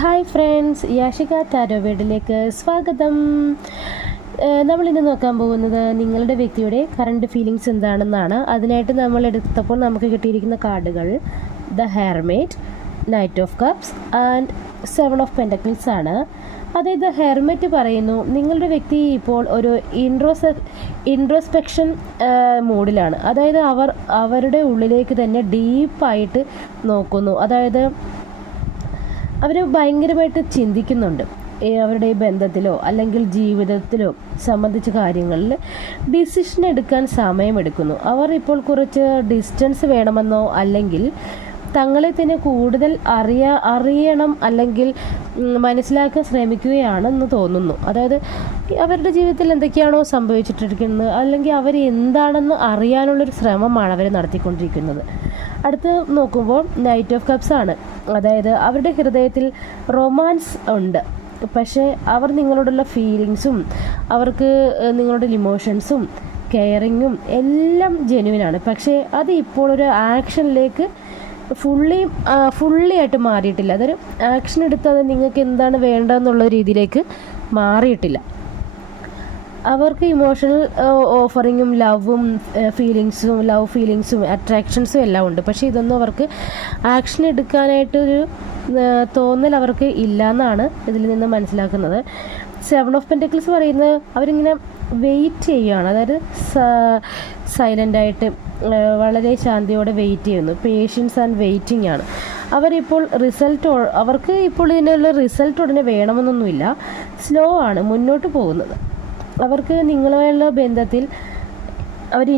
Hi friends, Yashika tarot വീഡിയോയിലേക്ക് സ്വാഗതം. നമ്മളിന്ന് നോക്കാൻ പോകുന്നത് നിങ്ങളുടെ വ്യക്തിയുടെ കറണ്ട് ഫീലിങ്സ് എന്താണെന്നാണ്. അതിനായിട്ട് നമ്മൾ എടുത്തപ്പോൾ നമുക്ക് കിട്ടിയിരിക്കുന്ന കാർഡുകൾ the hermit, knight of cups and 7 of pentacles ആണ്. അതായത് ഹെർമിറ്റ് പറയുന്നു നിങ്ങളുടെ വ്യക്തി ഇപ്പോൾ ഒരു ഇൻട്രോസ്പെക്ഷൻ മൂഡിലാണ്. അതായത് അവരുടെ ഉള്ളിലേക്ക് തന്നെ ഡീപ്പായിട്ട് നോക്കുന്നു. അതായത് അവർ ഭയങ്കരമായിട്ട് ചിന്തിക്കുന്നുണ്ട്. അവരുടെ ബന്ധത്തിലോ അല്ലെങ്കിൽ ജീവിതത്തിലോ സംബന്ധിച്ച കാര്യങ്ങളിൽ ഡിസിഷൻ എടുക്കാൻ സമയമെടുക്കുന്നു. അവർ ഇപ്പോൾ കുറച്ച് ഡിസ്റ്റൻസ് വേണമെന്നോ അല്ലെങ്കിൽ തങ്ങളെ തന്നെ കൂടുതൽ അറിയണം അല്ലെങ്കിൽ മനസ്സിലാക്കാൻ ശ്രമിക്കുകയാണെന്ന് തോന്നുന്നു. അതായത് അവരുടെ ജീവിതത്തിൽ എന്തൊക്കെയാണോ സംഭവിച്ചിട്ടിരിക്കുന്നത് അല്ലെങ്കിൽ അവർ എന്താണെന്ന് അറിയാനുള്ളൊരു ശ്രമമാണ് അവർ നടത്തിക്കൊണ്ടിരിക്കുന്നത്. അടുത്ത് നോക്കുമ്പോൾ നൈറ്റ് ഓഫ് കപ്സ് ആണ്. അതായത് അവരുടെ ഹൃദയത്തിൽ റൊമാൻസ് ഉണ്ട്, പക്ഷേ അവർ നിങ്ങളോടുള്ള ഫീലിങ്സും അവർക്ക് നിങ്ങളുടെ ഇമോഷൻസും കെയറിങ്ങും എല്ലാം ജെന്യുവിനാണ്. പക്ഷേ അത് ഇപ്പോൾ ഒരു ആക്ഷനിലേക്ക് ഫുള്ളി ആയിട്ട് മാറിയിട്ടില്ല. അതൊരു ആക്ഷൻ എടുത്ത് അത് നിങ്ങൾക്ക് എന്താണ് വേണ്ടതെന്നുള്ള രീതിയിലേക്ക് മാറിയിട്ടില്ല. അവർക്ക് ഇമോഷണൽ ഓഫറിങ്ങും ലവ് ഫീലിങ്സും അട്രാക്ഷൻസും എല്ലാം ഉണ്ട്. പക്ഷേ ഇതൊന്നും അവർക്ക് ആക്ഷൻ എടുക്കാനായിട്ടൊരു തോന്നൽ അവർക്ക് ഇല്ല എന്നാണ് ഇതിൽ നിന്ന് മനസ്സിലാക്കുന്നത്. 7 ഓഫ് പെൻറ്റക്കിൾസ് പറയുന്നത് അവരിങ്ങനെ വെയിറ്റ് ചെയ്യുകയാണ്. അതായത് സൈലൻ്റായിട്ട് വളരെ ശാന്തിയോടെ വെയിറ്റ് ചെയ്യുന്നു. പേഷ്യൻസ് ആൻഡ് വെയിറ്റിംഗ് ആണ്. അവർക്ക് ഇപ്പോൾ ഇതിനുള്ള റിസൾട്ട് ഉടനെ വേണമെന്നൊന്നുമില്ല. സ്ലോ ആണ് മുന്നോട്ട് പോകുന്നത്. അവർക്ക് നിങ്ങളുമായുള്ള ബന്ധത്തിൽ അവർ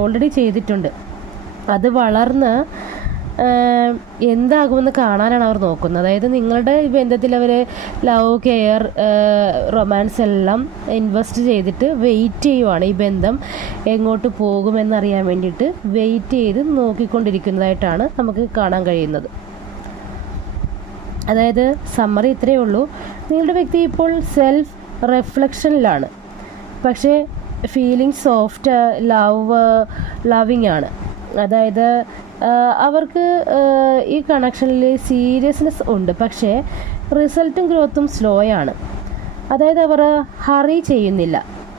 ഓൾറെഡി ചെയ്തിട്ടുണ്ട്. അത് വളർന്ന് എന്താകുമെന്ന് കാണാനാണ് അവർ നോക്കുന്നത്. അതായത് നിങ്ങളുടെ ബന്ധത്തിൽ അവർ ലവ്, കെയർ, റൊമാൻസ് എല്ലാം ഇൻവെസ്റ്റ് ചെയ്തിട്ട് വെയിറ്റ് ചെയ്യുവാണ്. ഈ ബന്ധം എങ്ങോട്ട് പോകുമെന്നറിയാൻ വേണ്ടിയിട്ട് വെയിറ്റ് ചെയ്ത് നോക്കിക്കൊണ്ടിരിക്കുന്നതായിട്ടാണ് നമുക്ക് കാണാൻ കഴിയുന്നത്. അതായത് സമ്മറി ഇത്രയേ ഉള്ളൂ. നിങ്ങളുടെ വ്യക്തി ഇപ്പോൾ സെൽഫ് റിഫ്ലക്ഷനിലാണ്, പക്ഷേ ഫീലിംഗ് സോഫ്റ്റ് ലവിങ് ആണ്. അതായത് അവർക്ക് ഈ കണക്ഷനിൽ സീരിയസ്നെസ് ഉണ്ട്, പക്ഷേ റിസൾട്ടും ഗ്രോത്തും സ്ലോ ആണ്. അതായത് അവർ ഹറി ചെയ്യുന്നില്ല,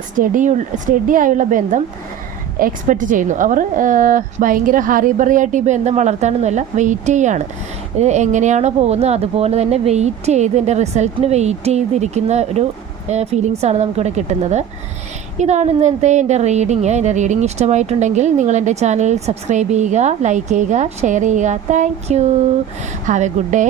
സ്റ്റഡി ആയുള്ള ബന്ധം എക്സ്പെക്റ്റ് ചെയ്യുന്നു. അവർ ഭയങ്കര ഹറിബറിയായിട്ട് ഈ ബന്ധം വളർത്താനൊന്നുമല്ല, വെയിറ്റ് ചെയ്യാണ്. എങ്ങനെയാണോ പോകുന്നത് അതുപോലെ തന്നെ വെയിറ്റ് ചെയ്ത് എൻ്റെ റിസൾട്ടിന് വെയിറ്റ് ചെയ്തിരിക്കുന്ന ഒരു ഫീലിങ്സാണ് നമുക്കിവിടെ കിട്ടുന്നത്. ഇതാണ് ഇന്നത്തെ എൻ്റെ റീഡിങ് ഇഷ്ടമായിട്ടുണ്ടെങ്കിൽ നിങ്ങൾ എൻ്റെ ചാനൽ സബ്സ്ക്രൈബ് ചെയ്യുക, ലൈക്ക് ചെയ്യുക, ഷെയർ ചെയ്യുക. Thank you. Have A good day.